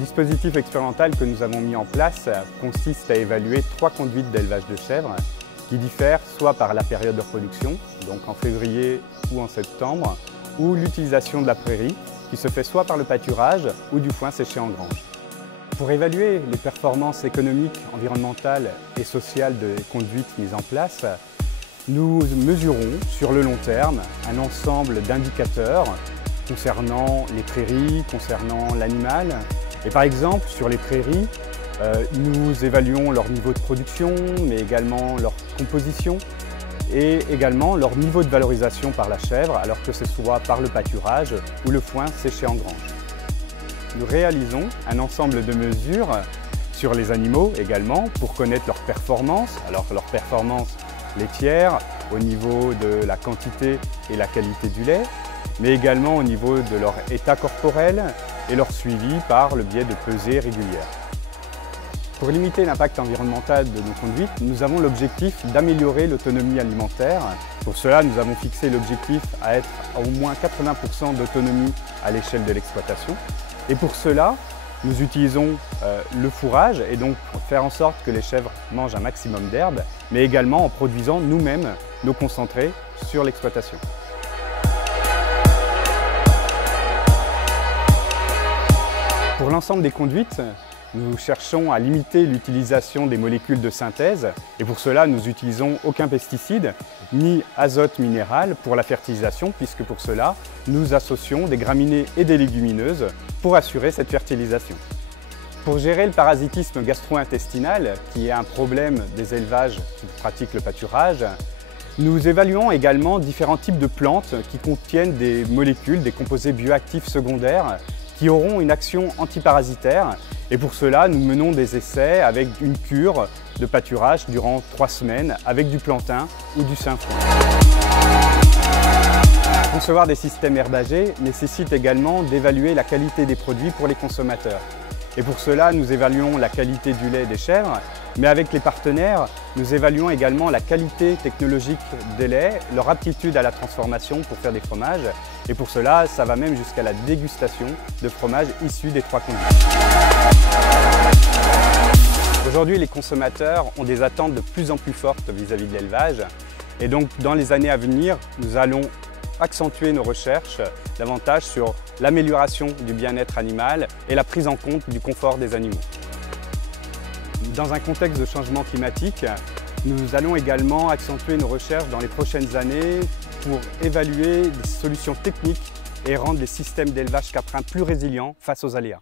dispositif expérimental que nous avons mis en place consiste à évaluer 3 conduites d'élevage de chèvres qui diffèrent soit par la période de reproduction, donc en février ou en septembre, ou l'utilisation de la prairie qui se fait soit par le pâturage ou du foin séché en grange. Pour évaluer les performances économiques, environnementales et sociales des conduites mises en place, nous mesurons sur le long terme un ensemble d'indicateurs concernant les prairies, concernant l'animal. Et par exemple, sur les prairies, nous évaluons leur niveau de production, mais également leur composition et également leur niveau de valorisation par la chèvre, alors que ce soit par le pâturage ou le foin séché en grange. Nous réalisons un ensemble de mesures sur les animaux également pour connaître leurs performances, alors leurs performances laitières au niveau de la quantité et la qualité du lait, mais également au niveau de leur état corporel et leur suivi par le biais de pesées régulières. Pour limiter l'impact environnemental de nos conduites, nous avons l'objectif d'améliorer l'autonomie alimentaire. Pour cela, nous avons fixé l'objectif à être à au moins 80% d'autonomie à l'échelle de l'exploitation. Et pour cela, nous utilisons le fourrage et donc pour faire en sorte que les chèvres mangent un maximum d'herbe, mais également en produisant nous-mêmes nos concentrés sur l'exploitation. Pour l'ensemble des conduites, nous cherchons à limiter l'utilisation des molécules de synthèse et pour cela nous n'utilisons aucun pesticide ni azote minéral pour la fertilisation puisque pour cela nous associons des graminées et des légumineuses pour assurer cette fertilisation. Pour gérer le parasitisme gastro-intestinal qui est un problème des élevages qui pratiquent le pâturage, nous évaluons également différents types de plantes qui contiennent des molécules, des composés bioactifs secondaires qui auront une action antiparasitaire et pour cela nous menons des essais avec une cure de pâturage durant 3 semaines avec du plantain ou du sainfoin. Concevoir des systèmes herbagés nécessite également d'évaluer la qualité des produits pour les consommateurs. Et pour cela, nous évaluons la qualité du lait des chèvres, mais avec les partenaires, nous évaluons également la qualité technologique des laits, leur aptitude à la transformation pour faire des fromages. Et pour cela, ça va même jusqu'à la dégustation de fromages issus des 3 conduites. Aujourd'hui, les consommateurs ont des attentes de plus en plus fortes vis-à-vis de l'élevage. Et donc, dans les années à venir, nous allons accentuer nos recherches davantage sur l'amélioration du bien-être animal et la prise en compte du confort des animaux. Dans un contexte de changement climatique, nous allons également accentuer nos recherches dans les prochaines années pour évaluer des solutions techniques et rendre les systèmes d'élevage caprins plus résilients face aux aléas.